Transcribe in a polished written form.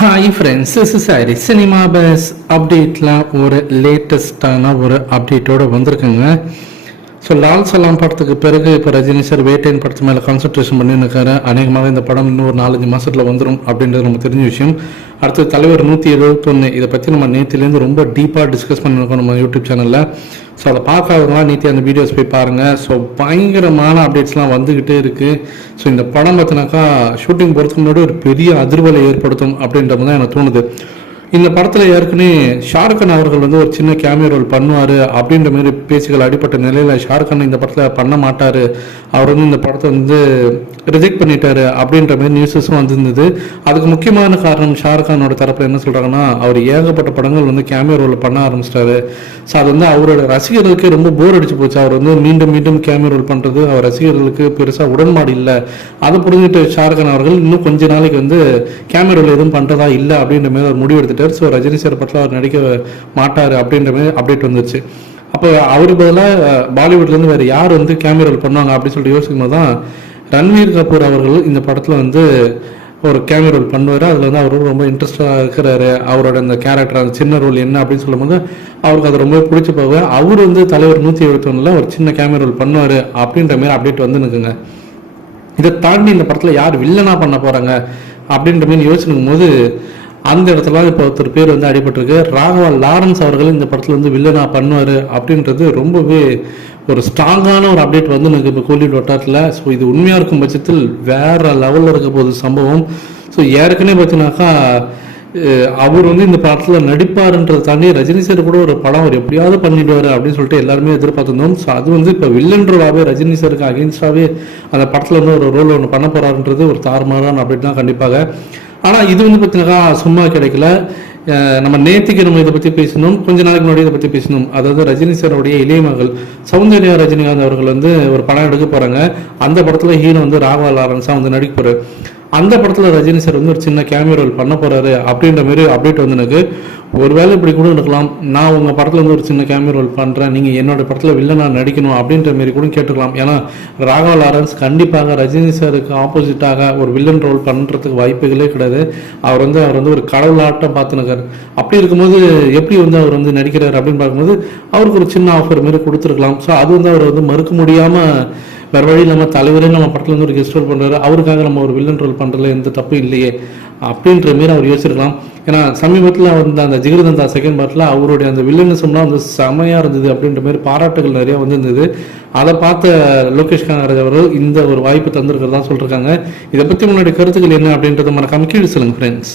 Hi friends, this is Hari. Cinema buzz அப்டேட்லாம் ஒரு லேட்டஸ்டான ஒரு அப்டேட்டோடு வந்திருக்குங்க. ஸோ லால் சலாம் படத்துக்கு பிறகு இப்போ ரஜினி சார் வேட்டையின் படத்து மேலே கான்சன்ட்ரேஷன் பண்ணியிருக்காரு. அநேகமாக இந்த படம் இன்னும் ஒரு 4-5 மாதத்தில் வந்துடும் அப்படின்றது நம்ம தெரிஞ்ச விஷயம். அடுத்து தலைவர் 171 இதை பற்றி நம்ம நேற்றுலேருந்து ரொம்ப டீப்பாக டிஸ்கஸ் பண்ணியிருக்கோம் நம்ம யூடியூப் சேனலில். ஸோ அதை பார்க்காதவங்களாம் நேற்று அந்த வீடியோஸ் போய் பாருங்கள். ஸோ பயங்கரமான அப்டேட்ஸ்லாம் வந்துக்கிட்டே இருக்குது. ஸோ இந்த படம் பார்த்தினாக்கா ஷூட்டிங் போகிறதுக்கு முன்னாடி ஒரு பெரிய அதிர்வலை ஏற்படுத்தும் அப்படின்றது தான் எனக்கு தோணுது. இந்த படத்தில் ஏற்கனவே ஷாருக்கான் அவர்கள் வந்து ஒரு சின்ன கேமியோ ரோல் பண்ணுவார் அப்படின்ற மாதிரி பேச்சுகள் அடிப்பட்ட நிலையில் ஷாருக்கான் இந்த படத்தில் பண்ண மாட்டார், அவர் வந்து இந்த படத்தை வந்து ரிஜெக்ட் பண்ணிட்டாரு அப்படின்ற மாதிரி நியூஸஸும் வந்திருந்தது. அதுக்கு முக்கியமான காரணம் ஷாருக்கானோட தரப்பில் என்ன சொல்கிறாங்கன்னா, அவர் ஏகப்பட்ட படங்கள் வந்து கேமியோ ரோல் பண்ண ஆரம்பிச்சிட்டாரு. ஸோ அது வந்து அவரோட ரசிகர்களுக்கு ரொம்ப போர் அடிச்சு போச்சு. அவர் வந்து மீண்டும் மீண்டும் கேமியோ ரோல் பண்ணுறது அவர் ரசிகர்களுக்கு பெருசாக உடன்பாடு இல்லை. அதை புரிஞ்சுட்டு ஷாருக்கான் அவர்கள் இன்னும் கொஞ்ச நாளைக்கு வந்து கேமியோ ரோல் எதுவும் பண்ணுறதா இல்லை அப்படின்ற மாதிரி ஒரு முடிவு எடுத்துட்டார். ஸோ ரஜினி சார் படத்தில் அவர் நடிக்க மாட்டார் அப்படின்ற மாதிரி அப்டேட் வந்துருச்சு. அப்போ அவரு பதிலாக பாலிவுட்லேருந்து வேறு யார் வந்து கேமியோ ரோல் பண்ணுவாங்க அப்படின்னு சொல்லிட்டு யோசிக்கும் போது தான் ரன்வீர் கபூர் அவர்கள் இந்த படத்தில் வந்து ஒரு கேமியோ ரோல் பண்ணுவார். அதில் வந்து அவரும் ரொம்ப இன்ட்ரெஸ்டாக இருக்கிறாரு. அவரோட அந்த கேரக்டர் அந்த சின்ன ரோல் என்ன அப்படின்னு சொல்லும்போது அவருக்கு அது ரொம்ப பிடிச்சி போக அவர் வந்து தலைவர் 171 ஒரு சின்ன கேமியோ ரோல் பண்ணுவார் அப்படின்ற மாதிரி அப்டேட் வந்து நிற்குங்க. இதை தாண்டி இந்த படத்தில் யார் வில்லனாக பண்ண போகிறாங்க அப்படின்ற மாதிரி யோசிக்கும் போது அந்த இடத்துல இப்போ ஒருத்தர் பேர் வந்து அடிபட்டிருக்கு. ராகவா லாரன்ஸ் அவர்கள் இந்த படத்தில் வந்து வில்லனா பண்ணுவார் அப்படின்றது ரொம்பவே ஒரு ஸ்ட்ராங்கான ஒரு அப்டேட் வந்து எனக்கு இப்போ கோலிவுட் வட்டாரத்தில். ஸோ இது உண்மையாக இருக்கும் பட்சத்தில் வேற லெவலில் இருக்க போகுது சம்பவம். ஸோ ஏற்கனவே பார்த்தீங்கன்னாக்கா அவர் வந்து இந்த படத்தில் நடிப்பாருன்றதை தாண்டி ரஜினி சார் கூட ஒரு படம் அவர் எப்படியாவது பண்ணிடுவார் அப்படின்னு சொல்லிட்டு எல்லாருமே எதிர்பார்த்துருந்தோம். ஸோ அது வந்து இப்போ வில்லன் ரோலாகவே ரஜினி சாருக்கு அகெயின்ஸ்டாகவே அந்த படத்தில் வந்து ஒரு ரோல் ஒன்று பண்ண போகிறாருன்றது ஒரு தாறுமாறான அப்டேட் தான் கண்டிப்பாக. ஆனால் இது வந்து பார்த்தீங்கன்னா சும்மா கிடைக்கல. நம்ம நேற்றுக்கு நம்ம இதை பற்றி பேசணும், கொஞ்ச நாளைக்கு முன்னாடி இதை பற்றி பேசணும். அதாவது ரஜினி சாரோடைய இளைய மகள் சௌந்தர்யா ரஜினிகாந்த் அவர்கள் வந்து ஒரு படம் எடுக்க போகிறாங்க. அந்த படத்தில் ஹீரோ வந்து ராகவா லாரன்ஸாக வந்து நடிக்க போகிறார். அந்த படத்தில் ரஜினி சார் வந்து ஒரு சின்ன கேமியோ ரோல் பண்ண போகிறாரு அப்படின்ற மாதிரி அப்டேட் வந்து எனக்கு ஒருவேளை இப்படி கூட இருக்கலாம். நான் உங்கள் படத்தில் வந்து ஒரு சின்ன கேமியோ ரோல் பண்ணுறேன், நீங்கள் என்னோட படத்தில் வில்லனாக நடிக்கணும் அப்படின்ற மாரி கூட கேட்டுக்கலாம். ஏன்னா ராகவா லாரன்ஸ் கண்டிப்பாக ரஜினி சாருக்கு ஆப்போசிட்டாக ஒரு வில்லன் ரோல் பண்ணுறதுக்கு வாய்ப்புகளே கிடையாது. அவர் வந்து ஒரு கடவுளாட்டம் பார்த்துனுக்கார். அப்படி இருக்கும்போது எப்படி வந்து அவர் வந்து நடிக்கிறார் அப்படின்னு பார்க்கும்போது அவருக்கு ஒரு சின்ன ஆஃபர் மாரி கொடுத்துருக்கலாம். ஸோ அது வந்து அவர் வந்து மறுக்க முடியாமல் வேறு வழி நம்ம தலைவரே நம்ம படத்தில் வந்து ஒரு கெஸ்ட் ரோல் பண்ணுறாரு, அவருக்காக நம்ம ஒரு வில்லன் ரோல் பண்ணுறதுல எந்த தப்பும் இல்லையே அப்படின்ற மாரி அவர் யோசிச்சிருக்கலாம். ஏன்னா சமீபத்தில் வந்து அந்த ஜிகர்தண்டா செகண்ட் பார்ட்டில் அவருடைய அந்த வில்லனிசம்லாம் வந்து செமையாக இருந்தது அப்படின்ற மாதிரி பாராட்டுகள் நிறையா வந்துருந்தது. அதை பார்த்த லோகேஷ் கனகராஜ் அவர்கள் இந்த ஒரு வாய்ப்பு தந்திருக்கிறதா சொல்லியிருக்காங்க. இதை பற்றி முன்னாடி கருத்துக்கள் என்ன அப்படின்றத மறக்காம கீழே சொல்லுங்கள் ஃப்ரெண்ட்ஸ்.